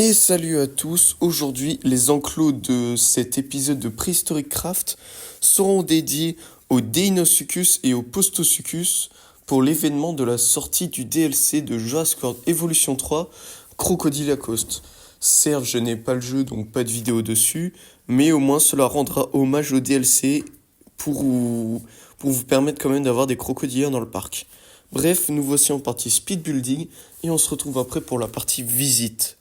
Et salut à tous, aujourd'hui les enclos de cet épisode de Prehistoric Craft seront dédiés au Deinosuchus et au Postosuchus pour l'événement de la sortie du DLC de Jurassic World Evolution 3 Crocodile Lacoste. Certes, je n'ai pas le jeu donc pas de vidéo dessus, mais au moins cela rendra hommage au DLC pour vous permettre quand même d'avoir des crocodiliens dans le parc. Bref, nous voici en partie speed building et on se retrouve après pour la partie visite.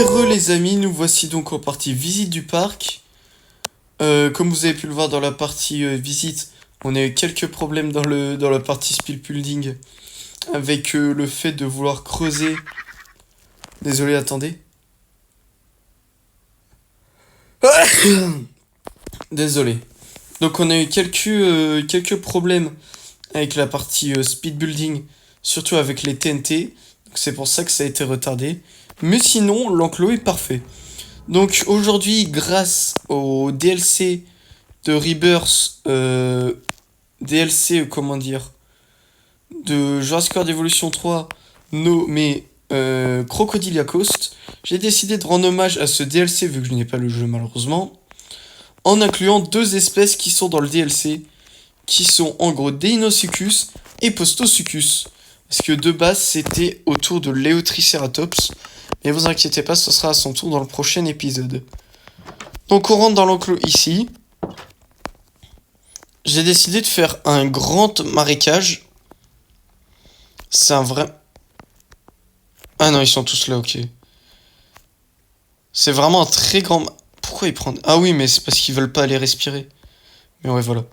Les amis, nous voici donc en partie visite du parc. Comme vous avez pu le voir dans la partie visite, on a eu quelques problèmes dans la partie speed building avec le fait de vouloir creuser. Désolé, attendez. Désolé. Donc on a eu quelques problèmes avec la partie speed building, surtout avec les TNT. Donc c'est pour ça que ça a été retardé. Mais sinon, l'enclos est parfait. Donc aujourd'hui, grâce au DLC de Rebirth, DLC, comment dire, de Jurassic World Evolution 3, nommé Crocodilia Coast, j'ai décidé de rendre hommage à ce DLC, vu que je n'ai pas le jeu malheureusement, en incluant deux espèces qui sont dans le DLC, qui sont en gros Deinosuchus et Postosuchus. Parce que de base, c'était autour de Léotriceratops. Mais vous inquiétez pas, ce sera à son tour dans le prochain épisode. Donc on rentre dans l'enclos ici. J'ai décidé de faire un grand marécage. C'est un vrai... Ah non, ils sont tous là, ok. C'est vraiment un très grand... Pourquoi ils prennent... Ah oui, mais c'est parce qu'ils veulent pas aller respirer. Mais ouais, voilà.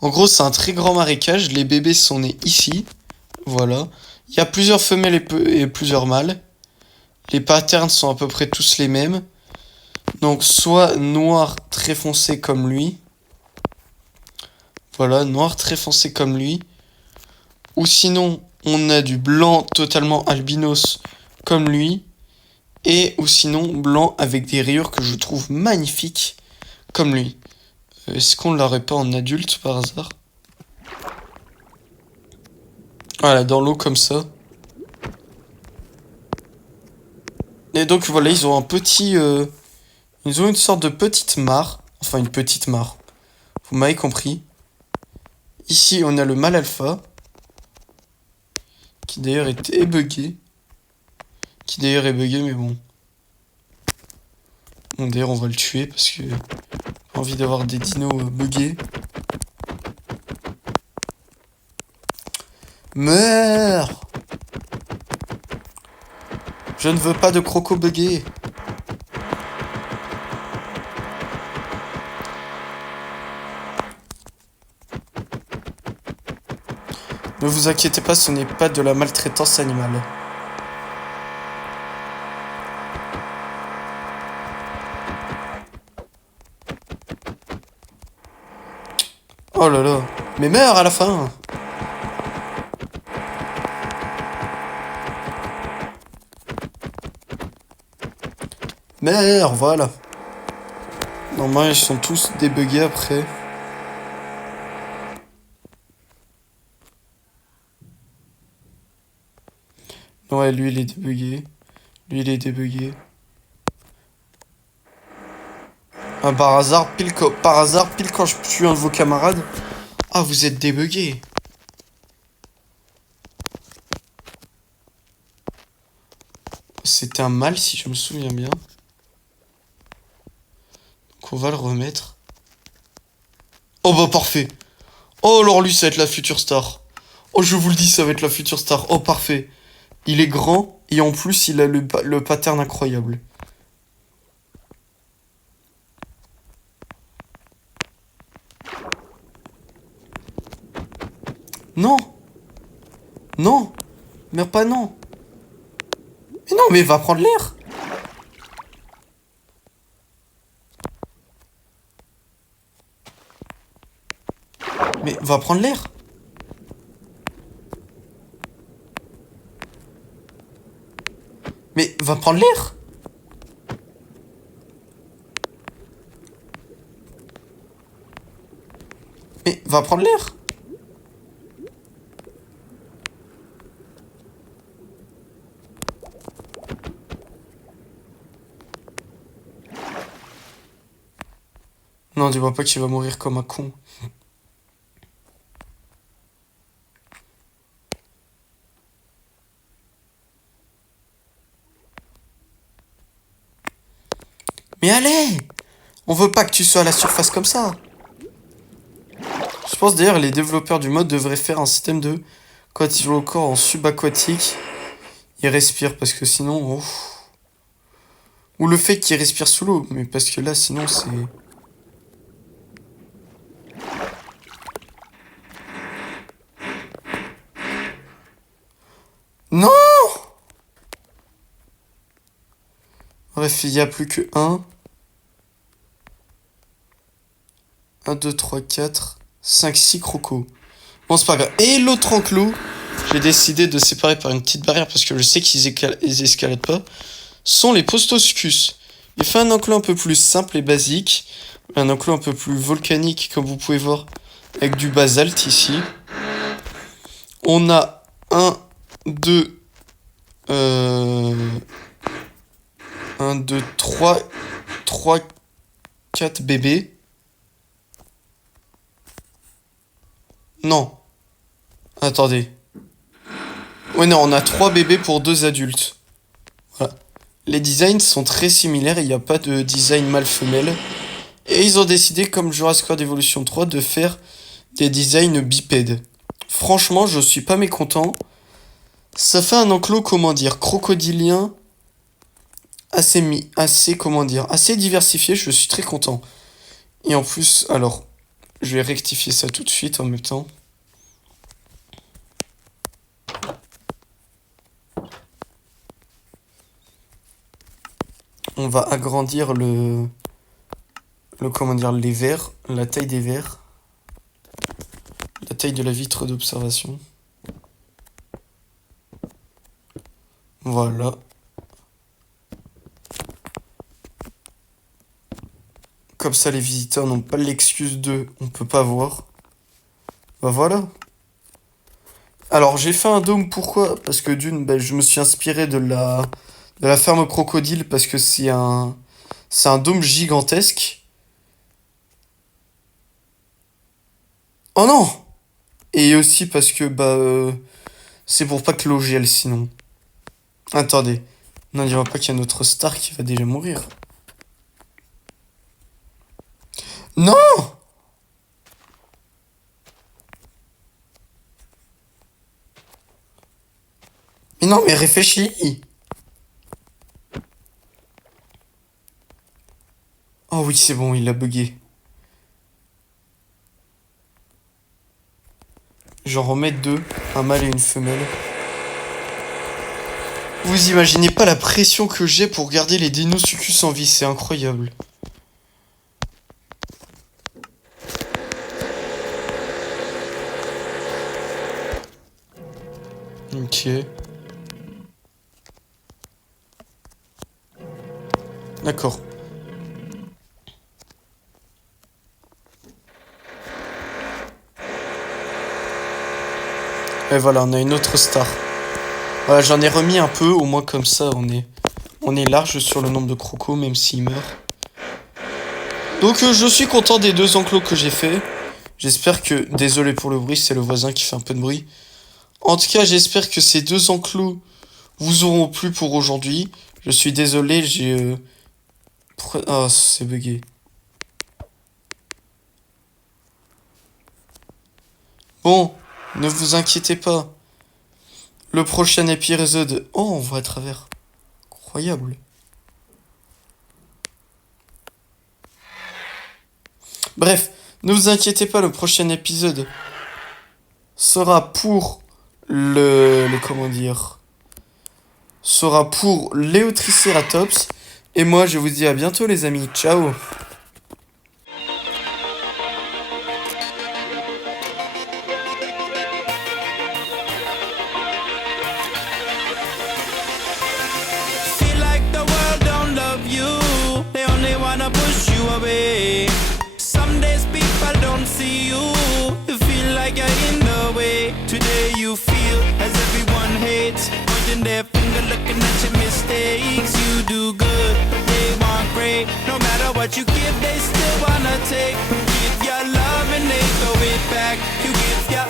En gros, c'est un très grand marécage. Les bébés sont nés ici. Voilà. Il y a plusieurs femelles et plusieurs mâles. Les patterns sont à peu près tous les mêmes. Donc, soit noir très foncé comme lui. Voilà, noir très foncé comme lui. Ou sinon, on a du blanc totalement albinos comme lui. Et ou sinon, blanc avec des rayures que je trouve magnifiques comme lui. Est-ce qu'on l'aurait pas en adulte par hasard? Voilà, dans l'eau comme ça. Et donc voilà, ils ont un petit... Ils ont une sorte de petite mare. Enfin, une petite mare. Vous m'avez compris. Ici, on a le mâle alpha. Qui d'ailleurs est bugué. Qui d'ailleurs est bugué, mais bon. Bon, d'ailleurs, on va le tuer parce que... J'ai envie d'avoir des dinos buggés. Meurs! Je ne veux pas de croco buggés. Ne vous inquiétez pas, ce n'est pas de la maltraitance animale. Oh là là. Mais meurs à la fin! Meurs, voilà. Normalement, ils sont tous débuggés après. Ouais, lui, il est débugué. Lui, il est débugué. Ah, par hasard, pile quand je tue un de vos camarades. Ah, vous êtes débugué. C'était un mâle, si je me souviens bien. Donc, on va le remettre. Oh, bah, parfait. Oh, alors lui, ça va être la future star. Oh, je vous le dis, ça va être la future star. Oh, parfait. Il est grand et en plus, il a le pattern incroyable. Non! Non! Mais pas non! Mais non, mais va prendre l'air! Mais va prendre l'air! Mais va prendre l'air! Mais va prendre l'air! Non, dis-moi pas qu'il va mourir comme un con. Mais allez! On veut pas que tu sois à la surface comme ça. Je pense d'ailleurs les développeurs du mode devraient faire un système de... Quand ils jouent au corps en subaquatique, ils respirent parce que sinon... Oh. Ou le fait qu'il respire sous l'eau, mais parce que là, sinon, c'est... Non! Bref, il n'y a plus que 1. 1, 2, 3, 4, 5, 6 crocos. Bon, c'est pas grave. Et l'autre enclos, j'ai décidé de séparer par une petite barrière parce que je sais qu'ils escaladent pas, sont les Postosuchus. J'ai fait un enclos un peu plus simple et basique. Un enclos un peu plus volcanique, comme vous pouvez voir, avec du basalte ici. On a 1, 2, 3, 4 bébés. Non. Attendez. Ouais, non, on a 3 bébés pour 2 adultes. Voilà. Les designs sont très similaires, il n'y a pas de design mâle-femelle. Et ils ont décidé, comme Jurassic World Evolution 3, de faire des designs bipèdes. Franchement, je suis pas mécontent. Ça fait un enclos, comment dire, crocodilien, assez diversifié, je suis très content. Et en plus, alors, je vais rectifier ça tout de suite en même temps. On va agrandir comment dire, les verres, la taille des verres, la taille de la vitre d'observation. Voilà. Comme ça, les visiteurs n'ont pas l'excuse de on peut pas voir. Bah voilà. Alors, j'ai fait un dôme, pourquoi? Parce que d'une, je me suis inspiré de la ferme crocodile parce que c'est un dôme gigantesque. Oh non! Et aussi parce que, c'est pour pas que l'eau gèle sinon. Attendez. Non, il va pas qu'il y a notre star qui va déjà mourir. Non! Mais non, mais réfléchis! Oh oui, c'est bon, il a bugué. J'en remets 2, un mâle et une femelle. Vous imaginez pas la pression que j'ai pour garder les Deinosuchus en vie, c'est incroyable. Ok. D'accord. Et voilà, on a une autre star. Voilà, j'en ai remis un peu, au moins comme ça, on est large sur le nombre de crocos, même s'ils meurent. Donc je suis content des 2 enclos que j'ai fait. J'espère que... Désolé pour le bruit, c'est le voisin qui fait un peu de bruit. En tout cas, j'espère que ces 2 enclos vous auront plu pour aujourd'hui. Je suis désolé, j'ai... Ah, c'est bugué. Bon, ne vous inquiétez pas. Le prochain épisode... Oh, on voit à travers. Incroyable. Bref, ne vous inquiétez pas, le prochain épisode sera pour comment dire, sera pour Léotriceratops. Et moi, je vous dis à bientôt, les amis. Ciao! Feel like the world don't love you, they only wanna push you away. Some days people don't see you, you feel like you're in the way. Today you feel as everyone hates, pointing their finger looking at your mistakes. You do good, but they want great. No matter what you give, they still wanna take. Give your love and they throw it back. You give your